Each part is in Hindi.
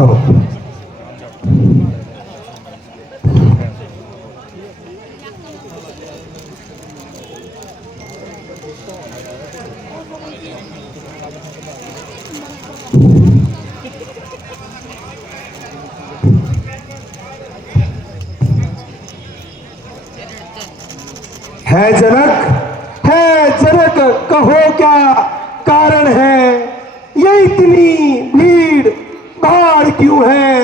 करो। है जनक कहो क्या कारण है, ये इतनी भीड़ भाड़ क्यों है,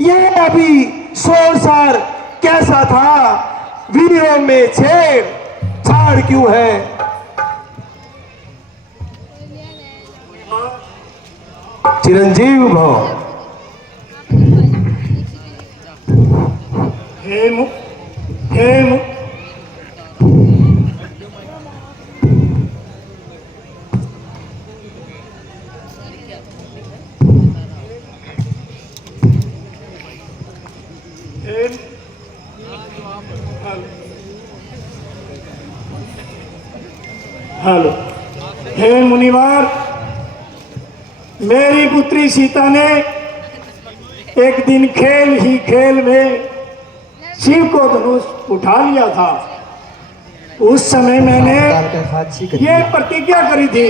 ये अभी शोरसार कैसा था, वीरों में छेड़ छाड़ क्यों है। चिरंजीव भव। हेलो। हे मुनिवार, मेरी पुत्री सीता ने एक दिन खेल में शिव को धनुष उठा लिया था। उस समय मैंने ये प्रतिज्ञा करी थी,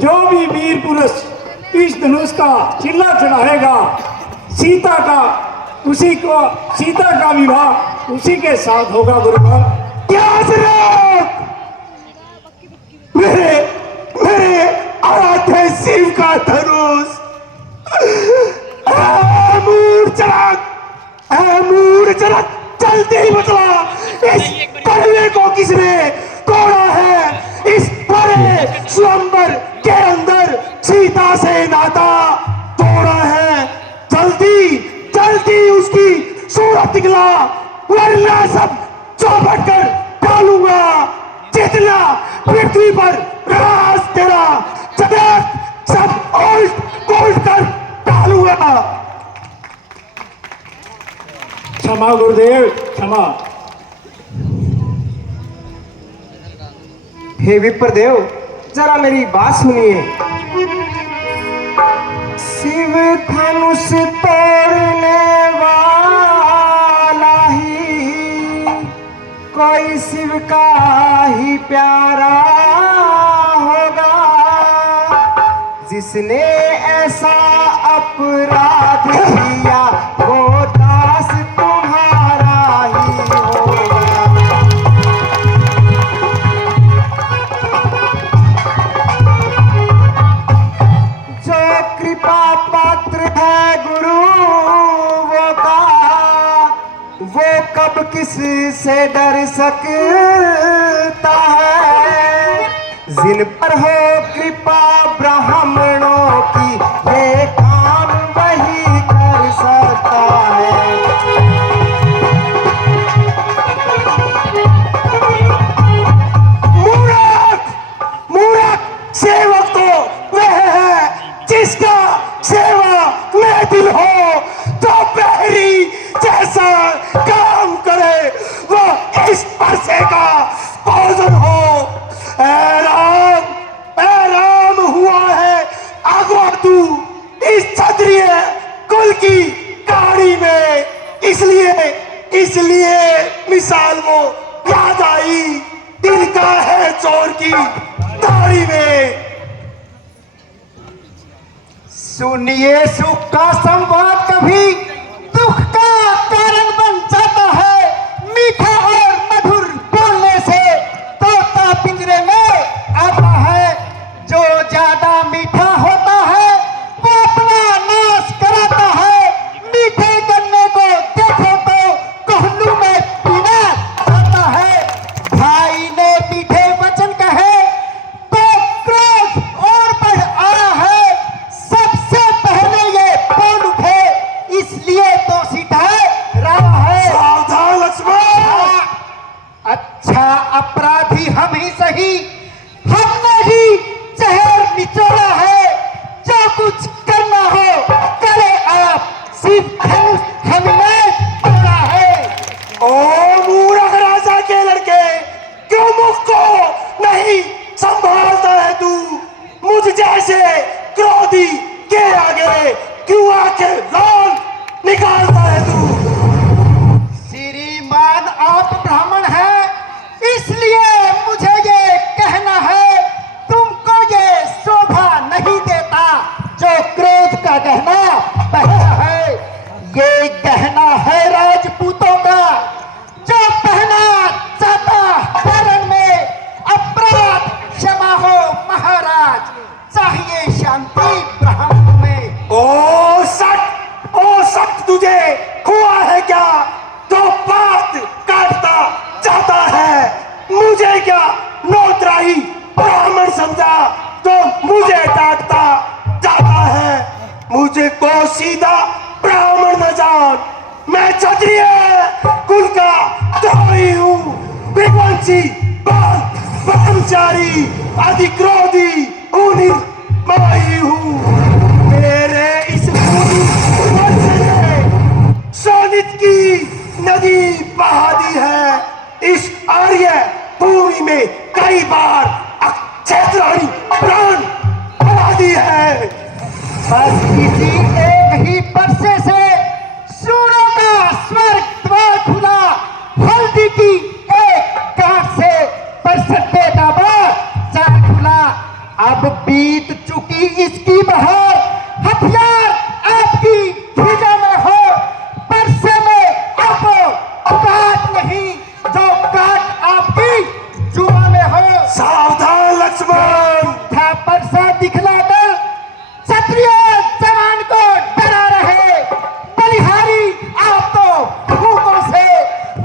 जो भी वीर पुरुष इस धनुष का चिल्ला चढ़ाएगा, सीता का विवाह उसी के साथ होगा। गुरुवर, मेरे आराध्य शिव का धनुष, मूर्छनक चलते ही बतला, इस कड़वे को किसने तोड़ा है, इस बड़े स्वयंवर के अंदर सीता से नाता तोड़ा है। जल्दी उसकी सूरत दिखला, वरना सब चौपट कर डालूंगा। जितना पृथ्वी पर राज तेरा सब उल्ट कर डालूंगा। क्षमा गुरुदेव, क्षमा। हे विप्रदेव, जरा मेरी बात सुनिए। शिव धनुष तोड़ने वाला ही कोई शिव का ही प्यारा होगा, जिसने ऐसा अपराध किया वो दास तुम्हारा ही होगा। जो कृपा पात्र है गुरु वो कब किस से डर सकता है, जिन पर हो कृपा ब्राह्मणों की ये काम वही कर सकता है। मूर्ख सेवक तो वह है जिसका सेवा में दिल हो, तो पहरी जैसा काम करे वो इस परसे का भोजन हो। ऐ राम हुआ है अगवा तू इस क्षत्रिय कुल की गाड़ी में, इसलिए मिसाल वो याद आई, दिल का है चोर की दाढ़ी में। सुनिए, सुख का संवाद कभी दुख का कारण बन जाता है। मीठा और मधुर बोलने से तोता पिंजरे में आता है, जो ज्यादा मीठा होता है वो अपना नाश कराता है। मीठे गन्ने को देखो तो कोहलू में पीना आता है। भाई ने मीठे वचन कहे तो क्रोध और बढ़ आया है। सबसे पहले ये बोल उठे, इसलिए आंखें लाल निकालता है तू। श्रीमान आप ब्राह्मण हैं, इसलिए मुझे ये कहना है, तुमको ये शोभा नहीं देता जो क्रोध का गहना पहना है। ये गहना है राजपूतों का, जो पहना जाता शरण में। अपराध क्षमा हो महाराज, चाहिए शांति ब्राह्मण में। ओ सख्त तुझे हुआ है क्या तो बात काटता जाता है? मुझे क्या नौतराही ब्राह्मण समझा तो मुझे डांटता जाता है? मुझे को सीधा ब्राह्मण न जान, मैं क्षत्रिय कुल का द्रोही हूँ, विवंशी ब्रह्मचारी अधिक्रोधी निर्मोही हूँ। मेरे इस पूरी वंश ने सोनित की नदी बहा दी है। इस आर्य भूमि में कई बार क्षेत्राणी प्राण बहा दी है। बस किसी एक ही परसे से सूरों का स्वर्ग द्वार खुला। हल्दी की एक गांठ से परसत दाबा चार खुला। अब बीत चुकी इसकी बहार, हथियार आपकी भुजा में हो, परसे में अब काट नहीं जो काट आपकी जुआ में हो। सावधान लक्ष्मण, था परसा दिखलाकर क्षत्रिय जवान को डरा रहे। बलिहारी आप तो भूखों से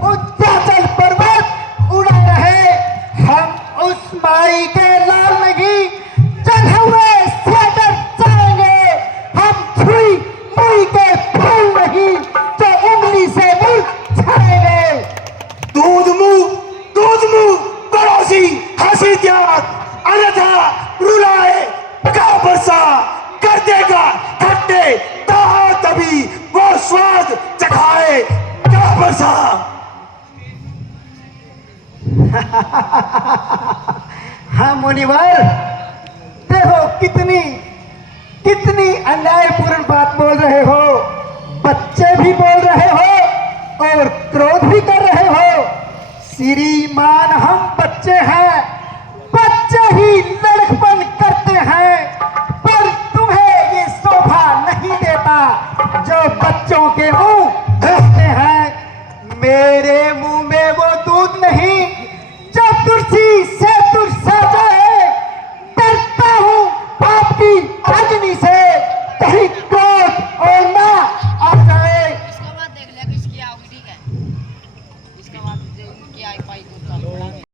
उच्चाचल पर्वत उड़ा रहे। हम उस माई के लाल नहीं चढ़े हुए स्वेटर जाएंगे। हम छुई मुई के फूल नहीं जो उंगली से मुरझाएंगे। दूध मुंह पड़ोसी हंसी त्याग, अन्यथा रुलाए का बरसा कर देगा खट्टे ताहा, तभी वो स्वाद चखाए का बरसा। हाँ मुनिवर, देखो कितनी अन्यायपूर्ण बात बोल रहे हो। बच्चे भी बोल रहे हो और क्रोध भी कर रहे हो। श्रीमान हम बच्चे हैं, बच्चे ही लड़कपन करते हैं, पर तुम्हें ये शोभा नहीं देता जो बच्चों के मुंह देखते हैं। मेरे मुंह